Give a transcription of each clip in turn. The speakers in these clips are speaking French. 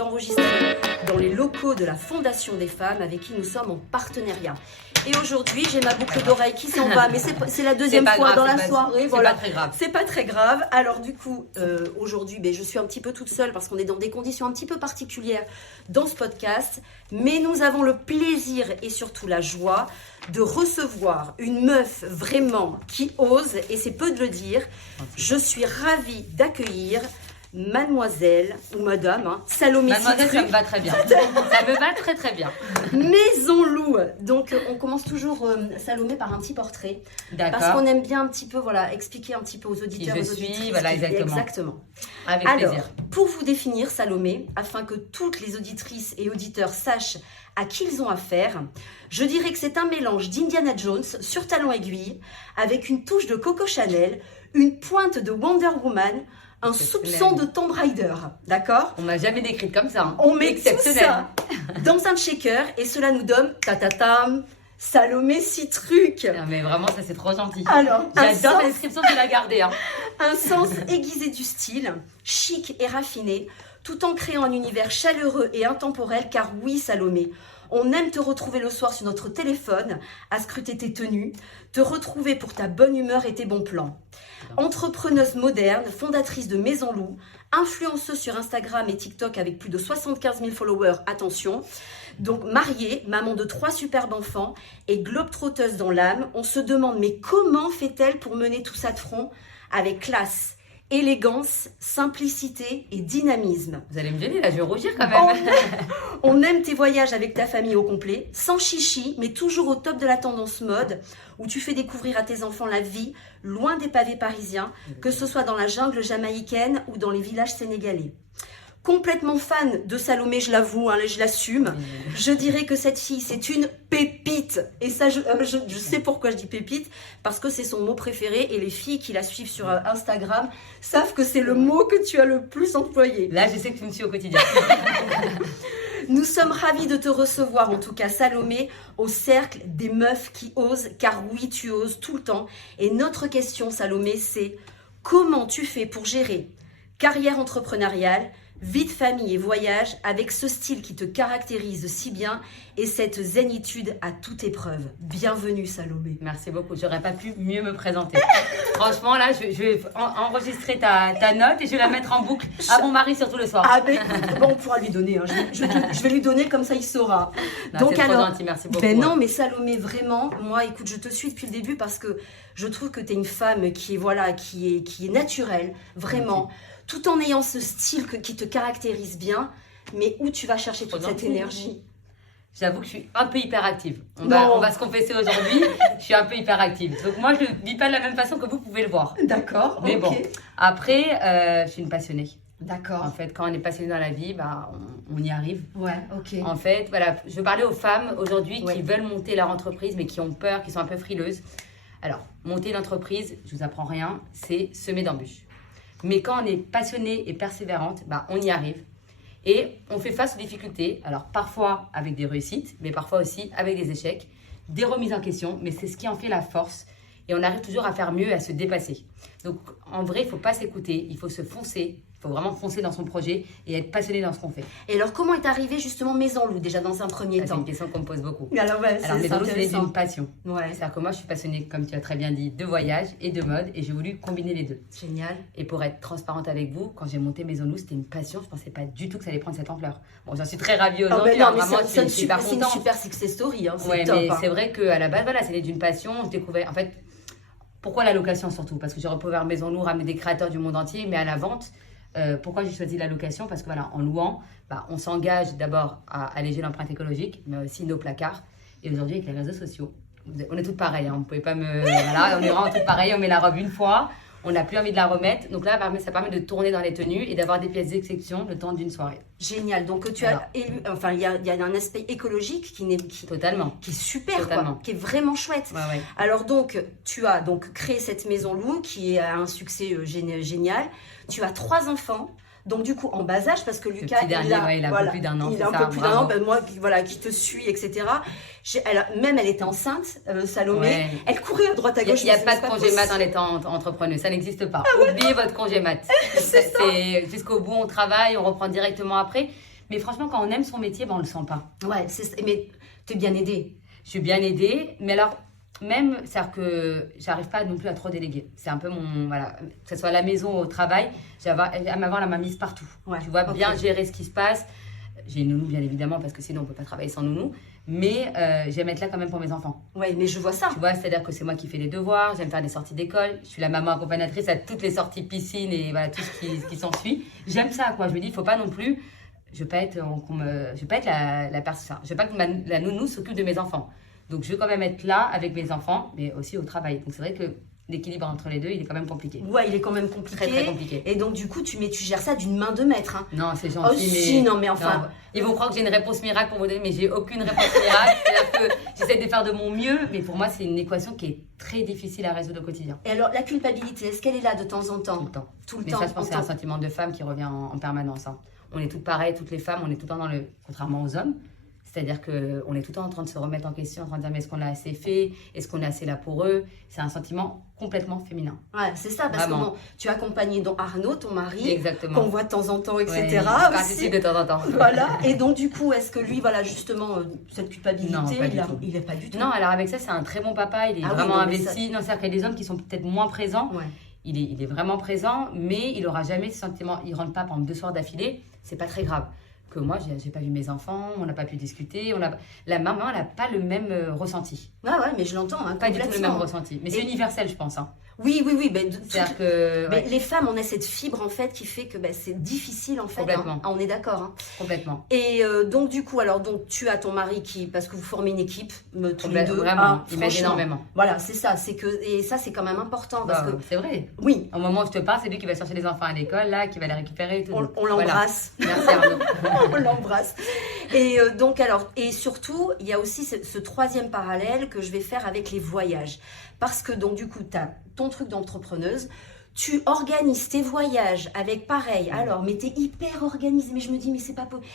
Enregistré dans les locaux de la Fondation des femmes avec qui nous sommes en partenariat. Et aujourd'hui, j'ai ma boucle d'oreille qui s'en va, mais c'est la deuxième fois dans la soirée. Voilà. C'est pas très grave. C'est pas très grave. Alors du coup, aujourd'hui, je suis un petit peu toute seule parce qu'on est dans des conditions un petit peu particulières dans ce podcast. Mais nous avons le plaisir et surtout la joie de recevoir une meuf vraiment qui ose, et c'est peu de le dire. Je suis ravie d'accueillir Mademoiselle ou Madame, Salomé Mademoiselle, Citruc. ça me va très bien. Ça me va très très bien. Maison Loup. Donc on commence toujours, Salomé, par un petit portrait. D'accord. Parce qu'on aime bien un petit peu, expliquer un petit peu aux auditeurs, Qui aux je suis, auditrices. voilà, exactement. Exactement. Avec Alors, plaisir. pour vous définir, Salomé, afin que toutes les auditrices et auditeurs sachent à qui ils ont affaire, je dirais que c'est un mélange d'Indiana Jones sur talon aiguille, avec une touche de Coco Chanel, une pointe de Wonder Woman, un soupçon de Tomb Raider, d'accord ? On m'a jamais décrite comme ça. Hein. On met tout ça dans un shaker et cela nous donne tatatam, Salomé Citruc. Non, mais vraiment, ça c'est trop gentil. Alors, j'adore la description, tu l'as gardée. Hein. Un sens aiguisé du style, chic et raffiné, tout en créant un univers chaleureux et intemporel, car oui, Salomé, on aime te retrouver le soir sur notre téléphone, à scruter tes tenues, te retrouver pour ta bonne humeur et tes bons plans. Entrepreneuse moderne, fondatrice de Maison Loup, influenceuse sur Instagram et TikTok avec plus de 75 000 followers, attention. Donc mariée, maman de 3 superbes enfants et globe-trotteuse dans l'âme, on se demande mais comment fait-elle pour mener tout ça de front avec classe, élégance, simplicité et dynamisme. Vous allez me gêner là, je vais rougir quand même. On aime tes voyages avec ta famille au complet, sans chichi, mais toujours au top de la tendance mode, où tu fais découvrir à tes enfants la vie, loin des pavés parisiens, que ce soit dans la jungle jamaïcaine ou dans les villages sénégalais. Complètement fan de Salomé, je l'avoue, je l'assume. Je dirais que cette fille, c'est une pépite. Et ça, je sais pourquoi je dis pépite, parce que c'est son mot préféré et les filles qui la suivent sur Instagram savent que c'est le mot que tu as le plus employé. Là, je sais que tu me suis au quotidien. Nous sommes ravis de te recevoir, en tout cas Salomé, au cercle des meufs qui osent, car oui, tu oses tout le temps. Et notre question, Salomé, c'est comment tu fais pour gérer carrière entrepreneuriale, vie de famille et voyage avec ce style qui te caractérise si bien et cette zénitude à toute épreuve. Bienvenue Salomé. Merci beaucoup, j'aurais pas pu mieux me présenter. Franchement là, je vais enregistrer ta note et je vais la mettre en boucle à mon mari surtout le soir. Ah ben écoute, bon, on pourra lui donner, je vais lui donner comme ça il saura. Non, donc c'est alors, trop gentil, merci beaucoup. Ben non mais Salomé vraiment, moi écoute, je te suis depuis le début parce que je trouve que tu es une femme qui est naturelle, vraiment. Merci. Tout en ayant ce style qui te caractérise bien, mais où tu vas chercher toute cette énergie? J'avoue que je suis un peu hyperactive. On va se confesser aujourd'hui, je suis un peu hyperactive. Donc moi, je ne vis pas de la même façon que vous pouvez le voir. D'accord, mais bon, après, je suis une passionnée. D'accord. En fait, quand on est passionné dans la vie, on y arrive. Ouais, ok. En fait, voilà, je veux parler aux femmes aujourd'hui qui veulent monter leur entreprise, mais qui ont peur, qui sont un peu frileuses. Alors, monter une entreprise, je vous apprends rien, c'est semer d'embûches. Mais quand on est passionné et persévérante, on y arrive. Et on fait face aux difficultés. Alors parfois avec des réussites, mais parfois aussi avec des échecs, des remises en question. Mais c'est ce qui en fait la force. Et on arrive toujours à faire mieux et à se dépasser. Donc en vrai, il ne faut pas s'écouter, il faut se foncer. Il faut vraiment foncer dans son projet et être passionné dans ce qu'on fait. Et alors, comment est arrivé justement Maison Loup, déjà dans un premier temps? C'est une question qu'on me pose beaucoup. Alors Maison Loup, c'est une passion. Ouais. C'est-à-dire que moi, je suis passionnée, comme tu as très bien dit, de voyage et de mode. Et j'ai voulu combiner les deux. Génial. Et pour être transparente avec vous, quand j'ai monté Maison Loup, c'était une passion. Je ne pensais pas du tout que ça allait prendre cette ampleur. Bon, j'en suis très ravie aujourd'hui. C'est une super success story. Hein, ouais, mais c'est vrai qu'à la base, c'était d'une passion. Je découvrais, en fait, pourquoi la location surtout? Parce que j'ai recouvert Maison Loup, ramené des créateurs du monde entier, mais à la vente. Pourquoi j'ai choisi la location? Parce que en louant, on s'engage d'abord à alléger l'empreinte écologique, mais aussi nos placards. Et aujourd'hui, avec les réseaux sociaux, on est toutes pareilles. Hein, vous pouvez pas me. Voilà, on est vraiment toutes pareilles. On met la robe une fois, on n'a plus envie de la remettre. Donc là, ça permet de tourner dans les tenues et d'avoir des pièces d'exception le temps d'une soirée. Génial. Donc tu as élu. Enfin, il y a un aspect écologique totalement, qui est super, quoi, qui est vraiment chouette. Ouais. Alors donc, tu as donc créé cette Maison Loup qui a un succès génial. Tu as 3 enfants. Donc du coup, en bas âge, parce que Lucas, il a un peu plus d'un an. Il a un peu plus d'un an, moi qui te suis, etc. Elle était enceinte, Salomé. Ouais. Elle courait à droite à gauche. Il n'y a pas de congé mat en étant entrepreneuse, ça n'existe pas. Oubliez votre congé mat. C'est jusqu'au bout, on travaille, on reprend directement après. Mais franchement, quand on aime son métier, on ne le sent pas. Ouais, mais tu es bien aidée. Je suis bien aidée, mais alors, même, c'est-à-dire que j'arrive pas non plus à trop déléguer. C'est un peu mon, voilà, que ce soit à la maison ou au travail, j'aime avoir la main mise partout. Ouais, tu vois, ok. bien gérer ce qui se passe. J'ai une nounou, bien évidemment, parce que sinon, on peut pas travailler sans nounou. Mais j'aime être là quand même pour mes enfants. Ouais, mais je vois ça. Tu vois, c'est-à-dire que c'est moi qui fais les devoirs, j'aime faire des sorties d'école. Je suis la maman accompagnatrice à toutes les sorties piscine et voilà, tout ce qui s'ensuit. J'aime ça, quoi. Je me dis, il faut pas non plus... Je ne veux pas être, la personne... Je veux pas que la nounou s'occupe de mes enfants. Donc, je veux quand même être là avec mes enfants, mais aussi au travail. Donc, c'est vrai que l'équilibre entre les deux, il est quand même compliqué. Ouais, il est quand même compliqué. Très, très compliqué. Et donc, du coup, tu gères ça d'une main de maître. Hein. Non, c'est Oh, gentil, si, non, mais enfin... Non, ils vont croire que j'ai une réponse miracle pour vous donner, mais j'ai aucune réponse miracle. C'est-à-dire que j'essaie de faire de mon mieux, mais pour moi, c'est une équation qui est très difficile à résoudre au quotidien. Et alors, la culpabilité, est-ce qu'elle est là de temps en temps? Tout le temps. Tout le Mais temps. ça, je pense que c'est un sentiment de femme qui revient en permanence. Hein. On est toutes pareilles, toutes les femmes, on est tout le temps dans le... Contrairement aux hommes. C'est-à-dire qu'on est tout le temps en train de se remettre en question, en train de dire mais est-ce qu'on a assez fait? Est-ce qu'on est assez là pour eux? C'est un sentiment complètement féminin. Ouais, c'est ça, parce Vraiment. que bon, tu as accompagné donc Arnaud, ton mari, Exactement. qu'on voit de temps en temps, etc. Ouais, il participe de temps en temps. Voilà, et donc du coup, est-ce que lui, voilà, justement, cette culpabilité, Non, pas du tout. il n'est pas du tout. Non, alors avec ça, c'est un très bon papa, il est Ah oui, vraiment non, mais investi. Non, c'est-à-dire qu'il y a des hommes qui sont peut-être moins présents. Ouais. Il est vraiment présent, mais il n'aura jamais ce sentiment. Il ne rentre pas, par exemple, 2 soirs d'affilée, c'est pas très grave. Que moi, j'ai pas vu mes enfants, on n'a pas pu discuter. La maman, elle n'a pas le même ressenti. Ouais, mais je l'entends, hein, Pas du tout le même complètement. ressenti. Mais c'est universel, je pense. Hein. Oui, C'est-à-dire que. mais Ouais, les femmes, on a cette fibre en fait qui fait que c'est difficile en fait. Complètement. Hein. Ah, on est d'accord. Hein. complètement. Et donc du coup, alors donc tu as ton mari qui, parce que vous formez une équipe, tous les deux. Vraiment, Ah, il m'aide franchement. énormément. Voilà, c'est ça, et ça c'est quand même important parce que C'est vrai. oui, Au moment où je te parle, c'est lui qui va chercher les enfants à l'école, là, qui va les récupérer et tout. on l'embrasse. Voilà. Merci Arnaud. On l'embrasse. Et donc alors, et surtout, il y a aussi ce troisième parallèle que je vais faire avec les voyages. Parce que donc du coup, tu as ton truc d'entrepreneuse, tu organises tes voyages avec pareil. Alors, mais t'es hyper organisée. Mais je me dis, mais c'est pas possible.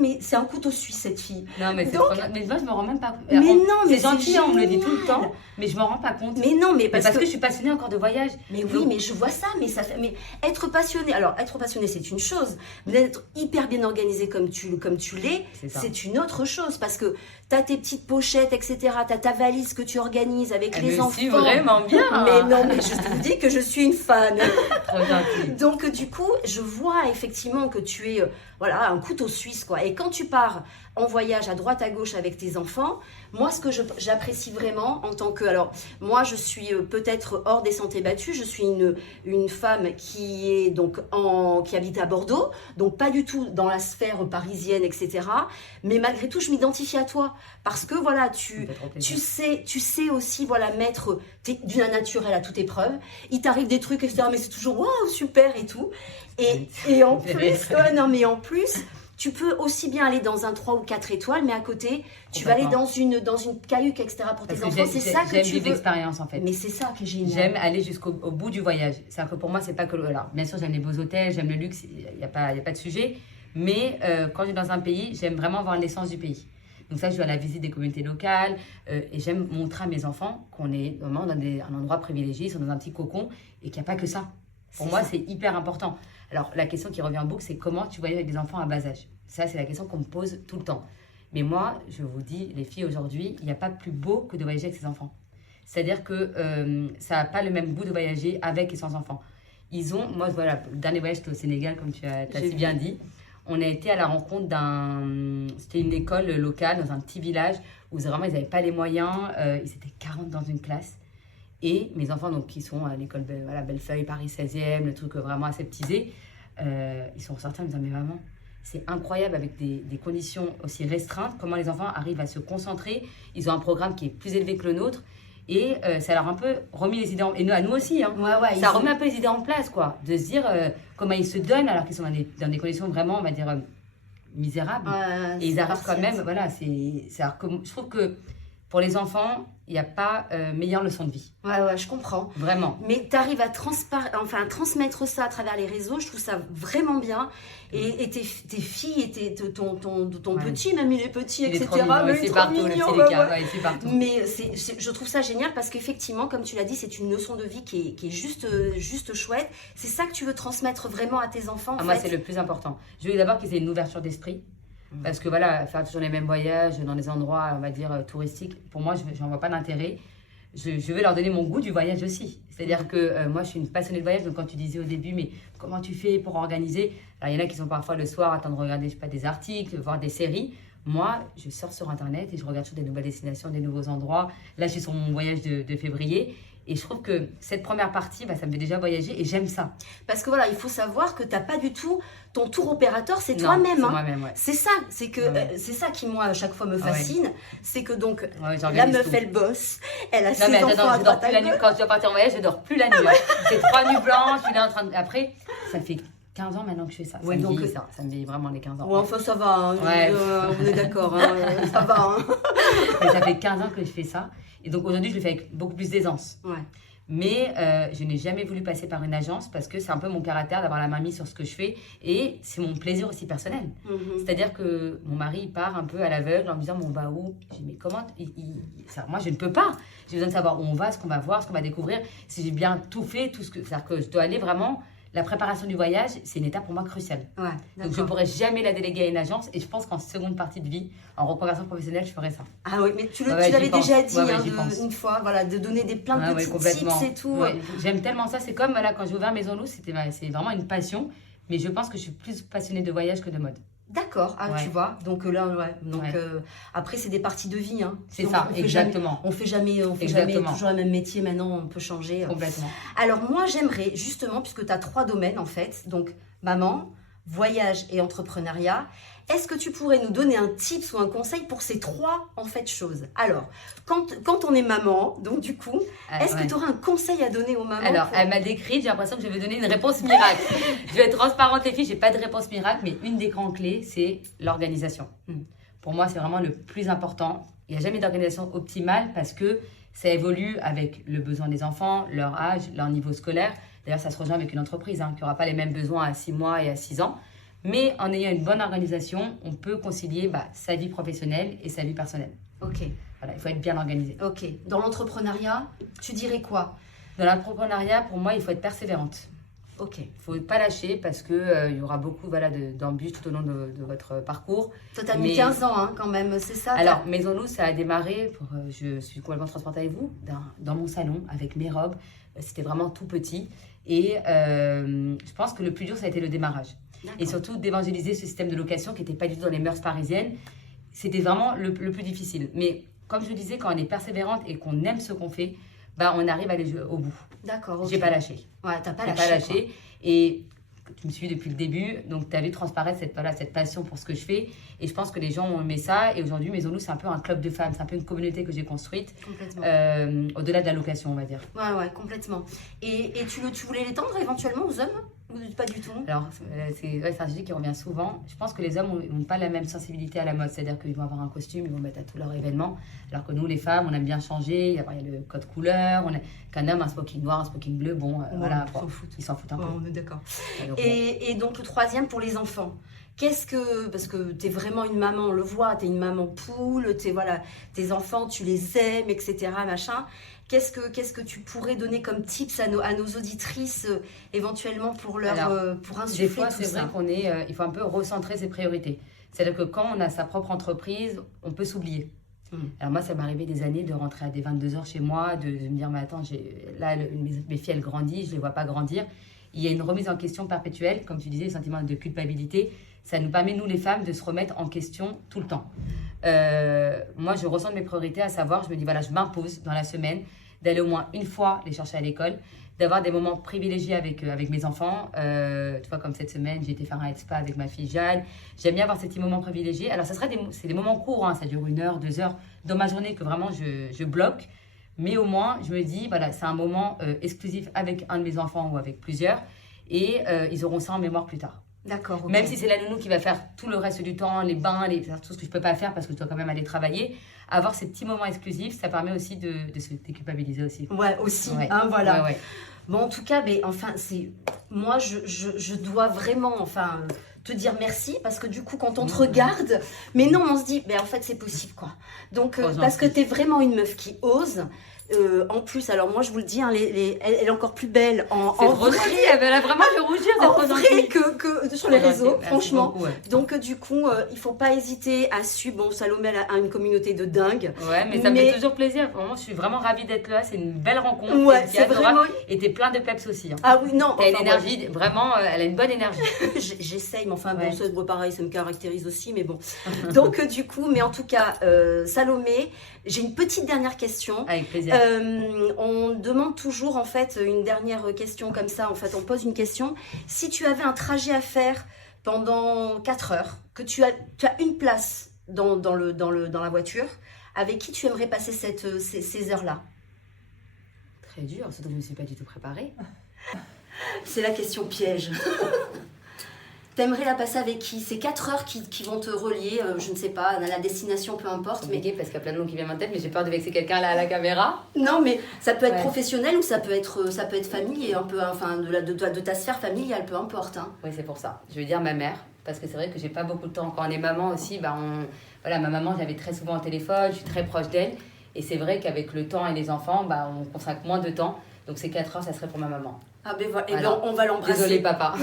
Mais c'est un couteau suisse cette fille. Non, mais c'est Donc- trop bien. Mais moi, je me rends même pas compte. Mais non, mais c'est gentil, c'est on me le dit tout le génial. temps, mais je me rends pas compte. Mais non, mais Mais parce, parce que je suis passionnée encore de voyage. Mais oui, Donc- mais je vois ça, mais ça fait. Mais être passionné, alors être passionné, c'est une chose, mais d'être hyper bien organisé comme tu l'es, C'est ça. c'est une autre chose parce que tu as tes petites pochettes, etc. Tu as ta valise que tu organises avec Elle les me enfants. suit vraiment bien. Mais non, mais je vous dis que je suis une fan. Trop gentil. Donc du coup, je vois effectivement que tu es voilà, un couteau suisse quoi. Et quand tu pars en voyage à droite à gauche avec tes enfants, moi ce que j'apprécie vraiment en tant que alors moi je suis peut-être hors des sentiers battus, je suis une femme qui est donc qui habite à Bordeaux, donc pas du tout dans la sphère parisienne etc. Mais malgré tout je m'identifie à toi parce que voilà Ça me fait trop plaisir. tu sais aussi voilà mettre du naturel à toute épreuve. Il t'arrive des trucs etc. Mais c'est toujours waouh super et tout. Et en plus ouais, non mais en plus tu peux aussi bien aller dans un 3 ou 4 étoiles, mais à côté, tu vas aller dans une cahute, etc. pour tes Parce que enfants. C'est ça que j'aime tu vivre veux. l'expérience en fait. Mais c'est ça qui est génial. J'aime aller jusqu'au bout du voyage. C'est-à-dire que pour moi, c'est pas que. Alors, bien sûr, j'aime les beaux hôtels, j'aime le luxe, il n'y a pas de sujet. Mais quand je vais dans un pays, j'aime vraiment voir l'essence du pays. Donc, ça, je vais à la visite des communautés locales et j'aime montrer à mes enfants qu'on est vraiment dans un endroit privilégié, ils sont dans un petit cocon et qu'il n'y a pas que ça. Pour moi, c'est hyper important. Alors, la question qui revient en boucle, c'est comment tu voyages avec des enfants à bas âge. Ça, c'est la question qu'on me pose tout le temps. Mais moi, je vous dis, les filles, aujourd'hui, il n'y a pas plus beau que de voyager avec ses enfants. C'est-à-dire que ça n'a pas le même goût de voyager avec et sans enfants. Moi, voilà, le dernier voyage, c'était au Sénégal, comme tu as si bien dit. On a été à la rencontre c'était une école locale, dans un petit village, où vraiment, ils n'avaient pas les moyens. Ils étaient 40 dans une classe. Et mes enfants, donc, qui sont à l'école Bellefeuille, Paris 16e, le truc vraiment aseptisé, ils sont ressortis en me disant, mais maman, c'est incroyable avec des conditions aussi restreintes, comment les enfants arrivent à se concentrer. Ils ont un programme qui est plus élevé que le nôtre. Et ça leur a un peu remis les idées et nous, à nous aussi, hein. Ouais, Ça remet un peu les idées en place, quoi. De se dire comment ils se donnent alors qu'ils sont dans des conditions vraiment, on va dire, misérables. Et ils arrivent quand même, voilà, je trouve que Pour les enfants, il n'y a pas meilleure leçon de vie. Ouais, je comprends. Vraiment. Mais tu arrives à transmettre ça à travers les réseaux, je trouve ça vraiment bien. Et tes filles, et ton petit, même il est petit, il etc. Est trop mignon, mais il est trop mignon. C'est partout. Mais je trouve ça génial parce qu'effectivement, comme tu l'as dit, c'est une leçon de vie qui est juste chouette. C'est ça que tu veux transmettre vraiment à tes enfants, Moi, c'est le plus important. Je veux d'abord qu'ils aient une ouverture d'esprit. Parce que voilà, faire toujours les mêmes voyages dans des endroits, on va dire, touristiques, pour moi, je n'en vois pas d'intérêt. Je veux leur donner mon goût du voyage aussi. C'est-à-dire que moi, je suis une passionnée de voyage. Donc, quand tu disais au début, mais comment tu fais pour organiser? Alors, il y en a qui sont parfois le soir à attendre de regarder, je sais pas, des articles, voir des séries. Moi, je sors sur Internet et je regarde toujours des nouvelles destinations, des nouveaux endroits. Là, je suis sur mon voyage de février. Et je trouve que cette première partie, ça me fait déjà voyager et j'aime ça. Parce que voilà, il faut savoir que tu n'as pas du tout ton tour opérateur, c'est toi-même. C'est moi-même, ouais. C'est ça, c'est ça qui, moi, à chaque fois me fascine. Ouais. C'est que donc, la meuf, elle bosse, elle a ses enfants à je dors plus la nuit. Quand je dois partir en voyage, je dors plus la nuit. C'est 3 nuits blanches, je suis là en train de... Après, ça fait 15 ans maintenant que je fais ça. Ouais, donc, ça me vieillit vraiment les 15 ans. Ouais, enfin, ça va. On est d'accord. Ça va. Mais ça fait 15 ans que je fais ça. Et donc, aujourd'hui, je le fais avec beaucoup plus d'aisance. Ouais. Mais je n'ai jamais voulu passer par une agence parce que c'est un peu mon caractère d'avoir la main mise sur ce que je fais et c'est mon plaisir aussi personnel. C'est-à-dire que mon mari part un peu à l'aveugle en me disant, bon, on va où? Je dis, mais comment moi, je ne peux pas. J'ai besoin de savoir où on va, ce qu'on va voir, ce qu'on va découvrir. Si j'ai bien tout fait, c'est-à-dire que je dois aller vraiment... La préparation du voyage, c'est une étape pour moi cruciale. Ouais, donc, je ne pourrais jamais la déléguer à une agence et je pense qu'en seconde partie de vie, en reconversion professionnelle, je ferais ça. Ah oui, mais tu l'avais déjà dit une fois, voilà, de donner plein de petits tips et tout. Ouais. J'aime tellement ça. C'est comme là, quand j'ai ouvert Maison Lou, c'est vraiment une passion. Mais je pense que je suis plus passionnée de voyage que de mode. D'accord, tu vois. Donc là, après, c'est des parties de vie. Hein. C'est ça, exactement. On fait jamais toujours le même métier. Maintenant, on peut changer. Complètement. Alors moi, j'aimerais justement, puisque tu as 3 domaines en fait, donc maman, voyage et entrepreneuriat, est-ce que tu pourrais nous donner un tips ou un conseil pour ces 3 en fait choses? Alors, quand on est maman, donc du coup, est-ce que tu auras un conseil à donner aux mamans? Alors, elle m'a décrite, j'ai l'impression que je vais donner une réponse miracle. Je vais être transparente les filles, j'ai pas de réponse miracle, mais une des grandes clés, c'est l'organisation. Pour moi, c'est vraiment le plus important. Il n'y a jamais d'organisation optimale parce que ça évolue avec le besoin des enfants, leur âge, leur niveau scolaire. D'ailleurs, ça se rejoint avec une entreprise qui n'aura pas les mêmes besoins à 6 mois et à 6 ans. Mais en ayant une bonne organisation, on peut concilier sa vie professionnelle et sa vie personnelle. Ok. Voilà, il faut être bien organisé. Ok. Dans l'entrepreneuriat, tu dirais quoi? Dans l'entrepreneuriat, pour moi, il faut être persévérante. Ok. Il ne faut pas lâcher parce qu'il y aura beaucoup d'embûches tout au long de votre parcours. Toi, tu as mis 15 ans quand même, c'est ça? Alors, Maison Lou, ça a démarré, je suis complètement transparente avec vous, dans mon salon avec mes robes. C'était vraiment tout petit. Et je pense que le plus dur, ça a été le démarrage. Et surtout d'évangéliser ce système de location qui n'était pas du tout dans les mœurs parisiennes. C'était vraiment le plus difficile. Mais comme je le disais, quand on est persévérante et qu'on aime ce qu'on fait, on arrive à aller au bout. D'accord, ok. J'ai pas lâché. Ouais, t'as pas lâché. J'ai pas lâché. Et tu me suis depuis le début, donc tu as vu transparaître cette passion pour ce que je fais. Et je pense que les gens ont aimé ça. Et aujourd'hui, Maison Lou, c'est un peu un club de femmes. C'est un peu une communauté que j'ai construite. Complètement. Au-delà de la location, on va dire. Ouais, complètement. Et tu voulais l'étendre éventuellement aux hommes? Ou pas du tout? Alors, c'est un sujet qui revient souvent. Je pense que les hommes n'ont pas la même sensibilité à la mode. C'est-à-dire qu'ils vont avoir un costume, ils vont mettre à tous leurs événements. Alors que nous, les femmes, on aime bien changer. Il y a le code couleur. Qu'un homme, un smoking noir, un smoking bleu, voilà. Ils s'en foutent. Ils s'en foutent un peu. On est d'accord. Et donc, le troisième, pour les enfants. Parce que tu es vraiment une maman, on le voit, tu es une maman poule, tes enfants, tu les aimes, etc. Machin. Qu'est-ce que tu pourrais donner comme tips à nos auditrices éventuellement pour insuffler des fois, tout c'est ça? vrai il faut un peu recentrer ses priorités. C'est-à-dire que quand on a sa propre entreprise, on peut s'oublier. Alors moi, ça m'est arrivé des années de rentrer à des 22h chez moi, de me dire, mais attends, mes filles, elles grandissent, je ne les vois pas grandir. Il y a une remise en question perpétuelle, comme tu disais, le sentiment de culpabilité. Ça nous permet, nous les femmes, de se remettre en question tout le temps. Moi, je ressens mes priorités, à savoir, je me dis, voilà, je m'impose dans la semaine d'aller au moins une fois les chercher à l'école, d'avoir des moments privilégiés avec mes enfants. Tu vois, comme cette semaine, j'ai été faire un head spa avec ma fille Jeanne. J'aime bien avoir ces petits moments privilégiés. Alors, c'est des moments courts, ça dure 1 heure, 2 heures dans ma journée que vraiment je bloque. Mais au moins, je me dis, voilà, c'est un moment exclusif avec un de mes enfants ou avec plusieurs. Et ils auront ça en mémoire plus tard. D'accord. Ok. Même si c'est la nounou qui va faire tout le reste du temps, les bains, tout ce que je peux pas faire parce que je dois quand même aller travailler, avoir ces petits moments exclusifs, ça permet aussi de se déculpabiliser aussi. Ouais, aussi. Ouais. Hein, voilà. Ouais. Bon, en tout cas, mais enfin, moi, je dois vraiment, enfin, te dire merci parce que du coup, quand on te regarde, mais non, on se dit, mais en fait, c'est possible, quoi. Donc, parce que t'es vraiment une meuf qui ose. En plus, alors moi je vous le dis, hein, elle est encore plus belle en vrai. Elle a vraiment fait rougir en vrai que sur les réseaux, franchement. Beaucoup, ouais. Donc du coup, il faut pas hésiter à suivre. Bon, Salomé elle a une communauté de dingue. Ouais, mais ça me fait toujours plaisir. Vraiment, je suis vraiment ravie d'être là. C'est une belle rencontre. Ouais, c'est vraiment. Et t'es plein de peps aussi. Hein. Ah oui, non. T'as une énergie, vraiment, elle a une bonne énergie. J'essaye, mais enfin bon, ça pareil, ça me caractérise aussi, mais bon. Donc du coup, mais en tout cas, Salomé, j'ai une petite dernière question. Avec plaisir. On demande toujours en fait une dernière question comme ça. En fait, on pose une question. Si tu avais un trajet à faire pendant 4 heures, que tu as une place dans la voiture, avec qui tu aimerais passer ces heures-là? Très dur, surtout que je ne me suis pas du tout préparée. C'est la question piège. T'aimerais la passer avec qui? C'est 4 heures qui vont te relier, je ne sais pas, à la destination, peu importe. Mais parce qu'il y a plein de noms qui viennent en tête, mais j'ai peur de vexer quelqu'un là à la caméra. Non, mais ça peut être professionnel ou ça peut être famille et un peu, enfin, de ta sphère familiale, peu importe. Hein. Oui, c'est pour ça. Je vais dire ma mère, parce que c'est vrai que j'ai pas beaucoup de temps. Quand on est maman aussi, voilà, ma maman, j'avais très souvent au téléphone, je suis très proche d'elle. Et c'est vrai qu'avec le temps et les enfants, on consacre moins de temps. Donc ces 4 heures, ça serait pour ma maman. Ah ben voilà, et ben on va l'embrasser. Désolée papa.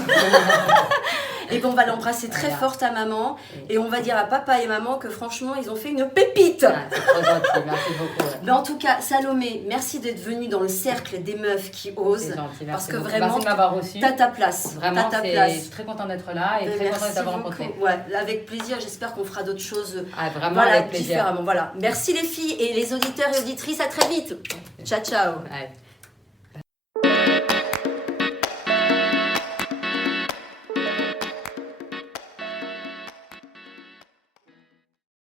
Et ben on va l'embrasser très fort ta maman et on va dire à papa et maman que franchement ils ont fait une pépite. Ah, c'est trop gentil, merci beaucoup. Ouais. Mais en tout cas Salomé, merci d'être venue dans le cercle des meufs qui osent. C'est gentil, parce que beaucoup. vraiment merci de m'avoir reçu. T'as ta place. Vraiment, t'as ta place. Je suis très contente d'être là et très contente de t'avoir rencontré. Ouais, avec plaisir. J'espère qu'on fera d'autres choses. Ah, vraiment voilà, avec plaisir. Différemment. Voilà. Merci les filles et les auditeurs et auditrices. À très vite. Ciao ciao. Ouais.